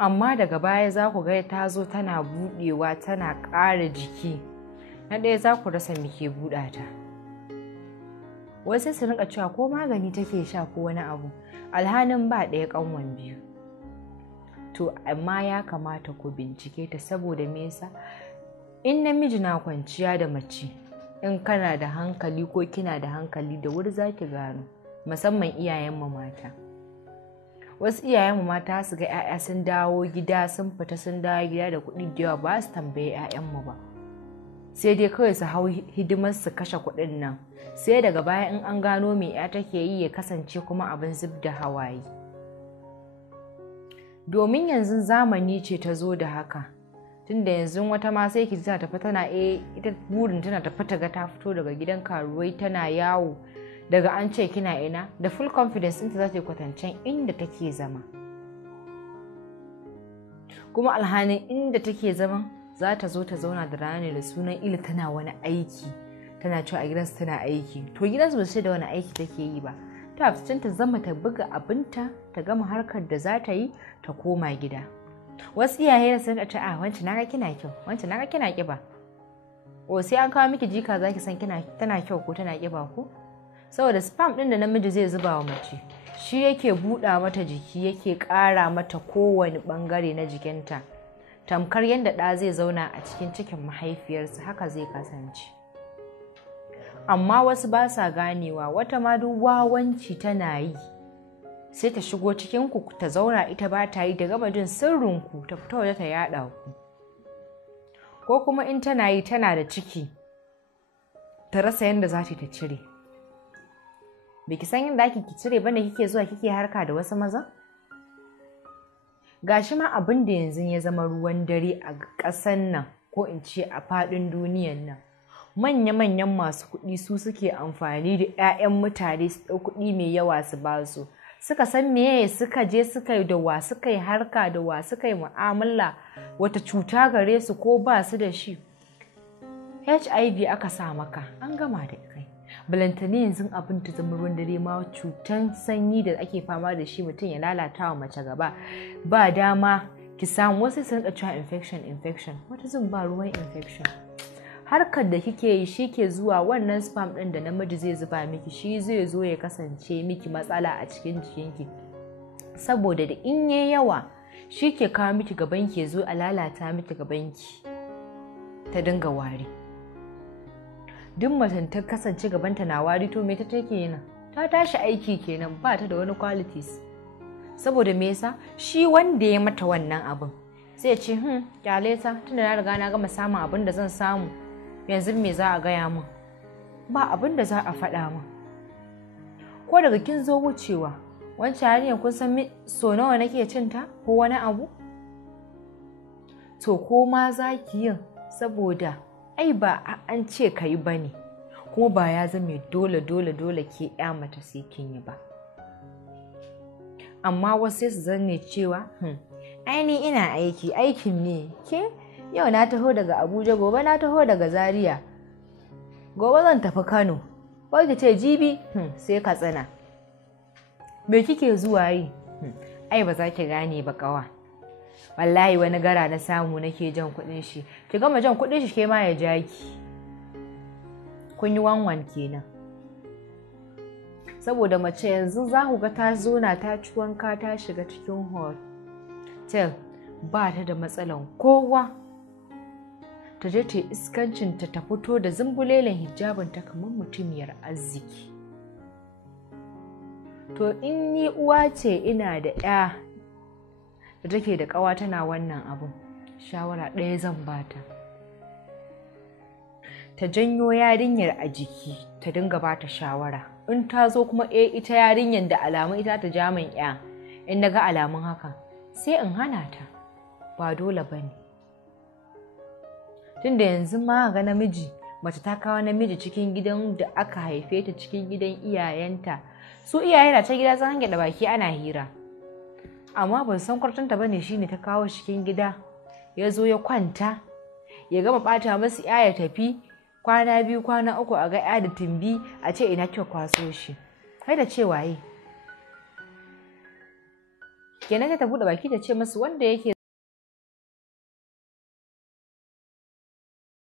amma daga baya za ku ga ta zo tana buɗewa tana ƙara jiki. Na ɗaya za ku rasa me ke buɗa ta. Wasu su rinka cewa ko magani take sha ko wani abu, alhanin ba ɗaya ƙanwan biyu. To amma ya kamata ku bincike ta, saboda me yasa? In namiji na kwanciya da mace, in kana da hankali ko kina da hankali da wuri za ki gano, musamman iyayenmu mata. Wasu iyayenmu mata su ga 'ya'ya sun dawo gida, sun fita sun dawo gida da kuɗi da yawa, ba su tambaye 'ya'yanmu ba, sai dai kawai su hau hidimar su kashe kuɗin nan, sai daga baya in an gano me 'ya take yi ya kasance kuma abin zub da hawaye. Domin yanzu zamani ce ta zo da haka, tunda yanzu wata ma sai ki tana tafi tana ita burin tana tafi ta ga ta fito daga gidan karuwai tana yawo, daga an ce kina ina, da full confidence ɗinta za ta yi kwatancen inda take zama, kuma alhanin inda take zama za ta zo ta zauna da rana ne da sunan ila tana wani aiki, tana cewa a gidansu tana aiki. To gidansu ba su da wani aiki take yi ba, ta fita ta zama ta buga abinta, ta gama harkar da za ta yi, ta koma gida. Wasu iyaye sun ce a wancan naga kina kyau, wancan naga kina kiba, o sai an kawo miki jika zaki san tana kyau ko tana kiba ko? Saboda sperm ɗin da namiji zai zuba wa mace shi yake buɗa mata jiki, yake ƙara mata kowane ɓangare na jikinta, tamkar yadda ɗa zai zauna a cikin cikin mahaifiyarsa haka zai kasance. Amma wasu ba sa ganewa, wata ma duk wawanci tana yi, sai ta shigo cikinku ta zauna ita ba ta yi, ta gama jin sirrinku ta fita waje ta yaɗa ku. Ko kuma in tana yi tana da ciki ta rasa yadda za ta cire. Biki san yadda ake ki cire bane kike zuwa kike harka da wasu maza? Gashi ma abin da yanzu ya zama ruwan dare a ƙasan nan, ko in ce a faɗin duniyan nan, manya-manyan masu kuɗi su suke amfani da 'ya'yan mutane su ɗau kuɗi mai yawa su ba su. Suka san meye suka je suka yi da wa suka yi harka da wa suka yi mu'amala, wata cuta gare su ko ba su da shi. HIV aka sa maka, an gama da kai. Balantane yanzu abin ta zama ruwan dare ma, cutan sanyi da ake fama da shi mutum ya lalata wa mace gaba, ba dama ki samu. Wasu sun rinka cewa infection, wata zan ba ruwan infection. Harkar da kike yi shi ke zuwa, wannan sperm ɗin da namiji zai zuba miki shi zai zo ya kasance miki matsala a cikin jikinki, saboda da in yayi yawa shi ke kawo miki gabanki, ya zo a lalata miki gabanki ta dinga wari. Duk macen ta kasance gabanta na wari, to me ta take kenan? Ta tashi aiki kenan, ba ta da wani qualities. Saboda me yasa? Shi wanda ya mata wannan abin sai ce kyale ta, tunda na riga na gama samun abin da zan samu, yanzu me za a gaya min? Ba abin da za a faɗa min. Ko daga kin zo wucewa, wancan hanyar kun san so nawa nake cin ta ko wani abu? To ko ma za ki yin, saboda ai ba an ce ka yi ba ne, kuma ba ya zame dole ke ya mata sai kin yi ba. Amma wasu sai su zanne cewa ni ina aikin ne ke, yau na taho daga Abuja, gobe na taho daga Zaria, gobe zan tafi Kano, ko ki ce jibi sai Katsina. Me kike zuwa yi? Ai ba za ki gane ba kawa, wallahi wani gara na samu nake jan kuɗin shi. Ki gama jan kuɗin shi ke ma ya ja ki. Kun yi wanwan kenan. Saboda mace yanzu za ku ga ta zona ta ci wanka ta shiga cikin hotel, ba ta da matsalan kowa, ta je ta iskancinta ta fito da zumbulelen hijabinta kamar mutumiyar arziki. To in ni uwa ce ina da 'ya da take da ƙawa tana wannan abun, shawara ɗaya zan bata, ta janyo yarinyar a jiki ta dinga bata shawara. In ta zo kuma ita yarinyar da alamun ita ta ja min 'ya, in na ga alamun haka sai in hana ta, ba dole ba ne. Tunda yanzu ma ga namiji, mace ta kawo namiji cikin gidan da aka haife ta, cikin gidan iyayenta, su iyaye na ta gida sun hange da baki ana hira, amma ban san kwartanta bane shine ta kawo cikin gida, ya zo ya kwanta, ya gama bata masu ya tafi, kwana 2 kwana 3 a ga ya da tumbi, a ce ina kyau kwaso shi. Kai da ce waye? kenan ta buɗe baki ta ce masu wanda yake